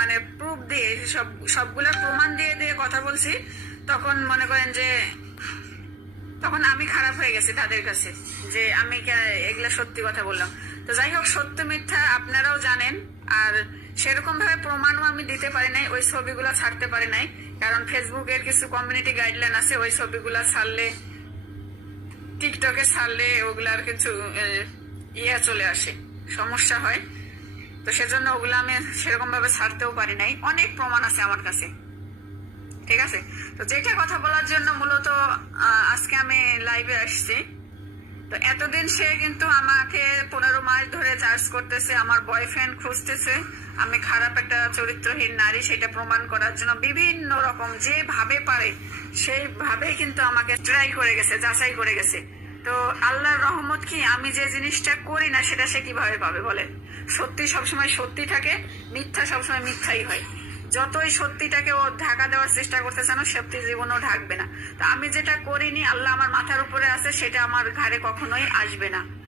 মানে প্রুফ দিয়ে সবগুলা প্রমাণ দিয়ে দিয়ে কথা বলছি, তখন মনে করেন যে তখন আমি খারাপ হয়ে গেছি তাদের কাছে, যে আমি এগুলা সত্যি কথা বললাম। তো যাই হোক, সত্য মিথ্যা আপনারাও জানেন। আর সেরকম ভাবে প্রমাণও আমি দিতে পারি নাই, ওই ছবিগুলো ছাড়তে পারি নাই, কারণ ফেসবুকের কিছু কমিউনিটি গাইডলাইন আছে, ওই ছবিগুলো ছাড়লে, টিকটকে ছাড়লে ওগুলার কিছু চলে আসে, সমস্যা হয়। তো সেজন্য ওগুলো আমি সেরকম ভাবে ছাড়তেও পারি নাই। অনেক প্রমাণ আছে আমার কাছে, ঠিক আছে। তো যেটা কথা বলার জন্য মূলত আজকে আমি লাইভে আসছি। তো এতদিন সে কিন্তু আমাকে 15 মাস ধরে চার্জ করতেছে, আমার বয়ফ্রেন্ড খুঁজতেছে, আমি খারাপ একটা চরিত্রহীন নারী সেটা প্রমাণ করার জন্য বিভিন্ন রকম যেভাবে পারে সেইভাবেই কিন্তু আমাকে ট্রাই করে গেছে, যাচাই করে গেছে। তো আল্লাহর রহমত কি, আমি যে জিনিসটা করি না সেটা সে কিভাবে পাবে বলেন? সত্যি সবসময় সত্যি থাকে, মিথ্যা সবসময় মিথ্যাই হয়। যতই সত্যিটাকে ও ঢাকা দেওয়ার চেষ্টা করতেছে না, সত্যি জীবনও ঢাকবে না। তো আমি যেটা করিনি, আল্লাহ আমার মাথার উপরে আছে, সেটা আমার ঘাড়ে কখনোই আসবে না।